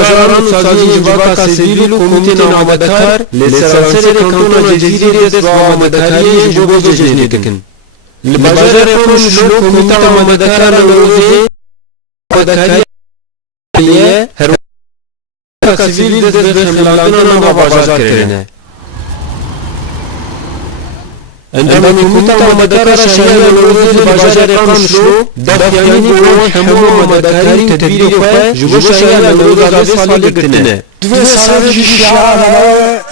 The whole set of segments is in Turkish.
Bajaran Sazi Jivaka Civil Comité Amadakar L'essentiel Cantona Jezire des Amadakari Jogo Jeznikin L'Bajar Shlo Comité Amadakar Lose Amadakari Her Civil des Khemladana Bajar Kerene عندما كنت مدكار شهيا لوزي البجار قامشلو دفعني بوان حمو مدكاري تدبيري خواه جبو شهيا لوزي غازي صالي قرتنه دوه سالي شعار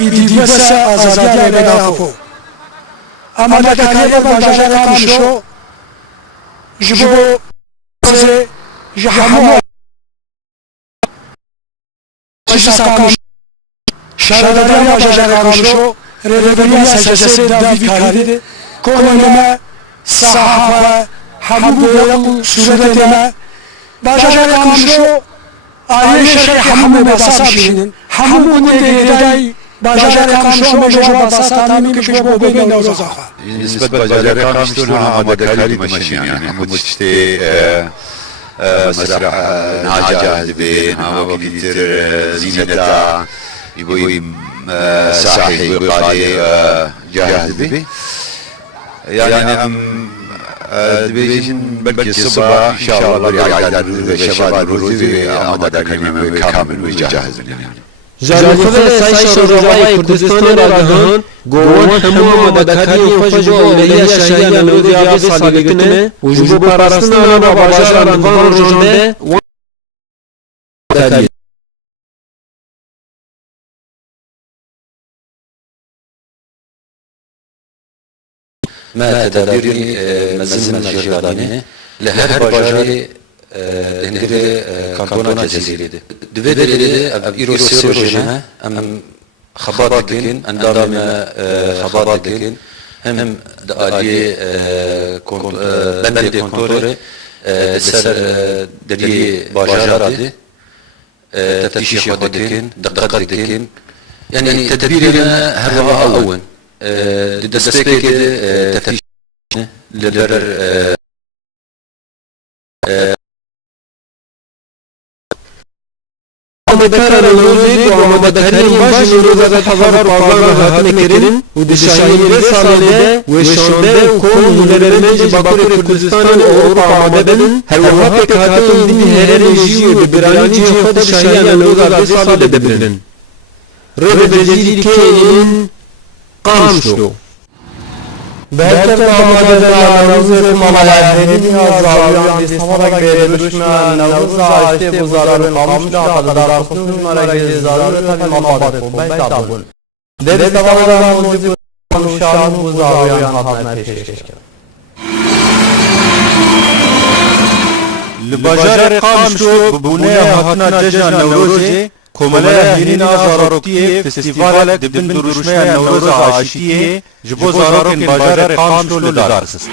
إدي بس أزادي بدافو أما مدكاري بجار قامشلو جبو غازي جحمو وجسا شهر داريا بجار قامشلو ريبريا سجسد دافي كاريد كونما صحافة حبوب يقو سورتما باجار قامشو آيش شيء حمو بسابشين حمو نداي باجار قامشو مجبور بساتامي كشبو بين نوزخا نسبة باجار قامشو لها مدكاري ماشين يعني حمود شتي مسرح ناجاهد بين هوا كتير زينتا يبوي صاحي وقالي جاهز به يعني دبيجن بلكي الصبح ان شاء الله بريعة الشباب الروزي آماده كلمة كامل وجاهز يعني جالفه سایش روای کردستان راگهان گوان همو مدکاری فجو اولیه شهیه لنوزی آبی سالیگتنه و جبو پاراستن آنا باجار انوان رجنده و مدکاری ما تدابيري مزمن الجرداني لهر باجاري هندري كانتونا جزيري دبدري اب ايرو سيروجنا ام خبر دكين اندام خبر دكين هم دالي بند كونتوري سر دري باجاراتي تفتيش دكين دقه دكين يعني تدبيرنا هر اول دستك تفتيش لبرر مدكار الوزيد ومدكارين باش نروزة حضر بازار هاتن كرين ودشاهير سالده وشانده وكون هنرمنج باكور كردستان اوروبا مدبن هر وحاك هاتن دي هر ريجي وبراني جي خود شاهير نروزة سالده دبرن رب بزيدي كينين قامشلو بهتر مددنا نوروز ممالحدین آزادیان دیسمارا گریدوشنا نوروز عاشته بزاران قامشنا خدادار خصوص مرگز زارور تن مفاد کو بیتابون در سوالان موجود شان بزاران خدمت پیشکش کرد لبجار قامشلو ببونه هاتنا جشن نوروزی کومله هینینا زاروکتیه فستیوال دبن دروشمه نوروز عاشتیه جبو زاروکن باجار قامشلو لدارسس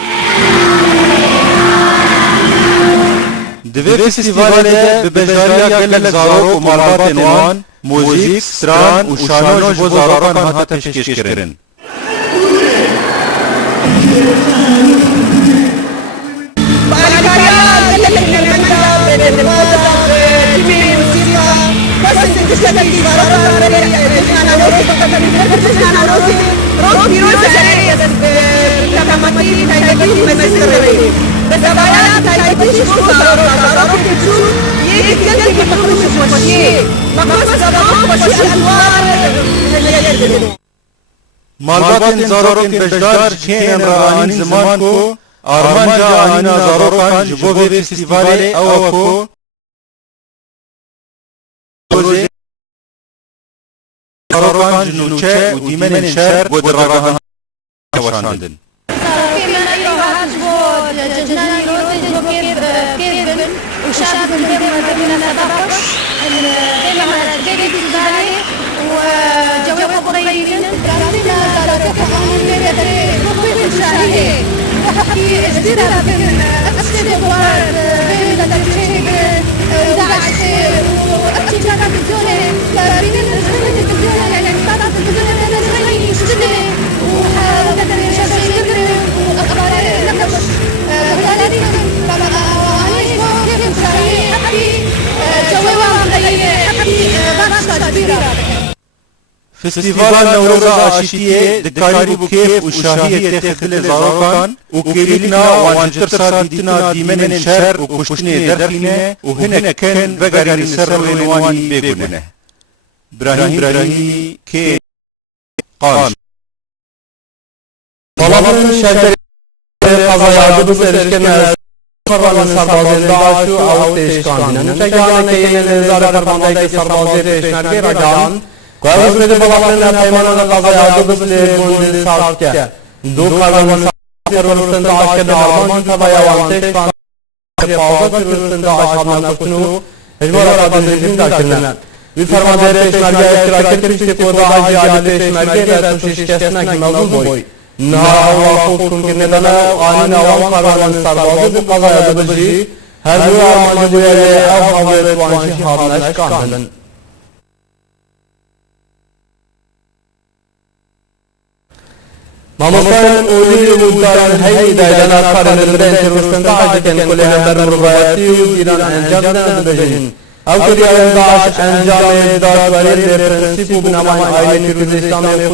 دوی فستیوال ده ببجاریا گل زاروک و مالبات انوان موزیک، ستران و شانو جبو زاروکان هاتا پیشکش کرن مالبات زاروکن بجدار چین رانی زمان کو آرمان جانینا زاروکان جبو به فستیوال او کو زاروکان جنوچه و دیمن شهر و دراغان وشاندن كمان أيها جبو جناني روزي جبو كيربن وشاب الدبنا نتبقش كما جديد الزاني وجوي قبرين راسنا زارتك عن يدري مقبل الشاهي وحكي ازدنا بين أكسد وارد بين الترشيب وداعش وأكتشاف الدولة بين الدولة يعني طبعا الدولة نزغي يشتني وحاولت شبه يدري وأخبار نقش ولادي طبعا وأنا كيف شاهي حكي جوي وارد حكي فستیوال نوروز آشتیه دکاری بو کیف و شاهی تخدل زاروکان و کلیکنا وانجتر سر دیتنا دیمن شر و کشتنی درخینه و هنه کن وگرین سر وینوانی بگونه براهیمی که قانش طلبın şerkeri kazayardı bu serişkeme Karvanın sarbazı daşu avut teşkanının Çekâne keyine nizare karvandaki sarbazı peşmerge racan Kavuz mede balaklarına peymanada kazayardı bu serişkeme sarfke Du karvanın sarbazı teröristinde aşke darman tabaya vanteş Fazla teröristinde aşamına kutunu Hecmara karvanın dakirine Bir farmada peşmerge iştirak etmişti koda hacı ali peşmerge ve tuş işkesine kimazul boy Nahava hukum kirnedana ani avam karvanın sarbazı bu kazaya dıbıcı her bir armacı bu yere ev havayet vanşı hamleş kandın. Mamasayın ölü muhtarın hey daydan akarınında teröristinde acıken kulehemler murbayati yüzgiran encamdan dıbıcın. Avkıriyarın daş encam daş verir de prensipu binamayın aile Kürdistan ve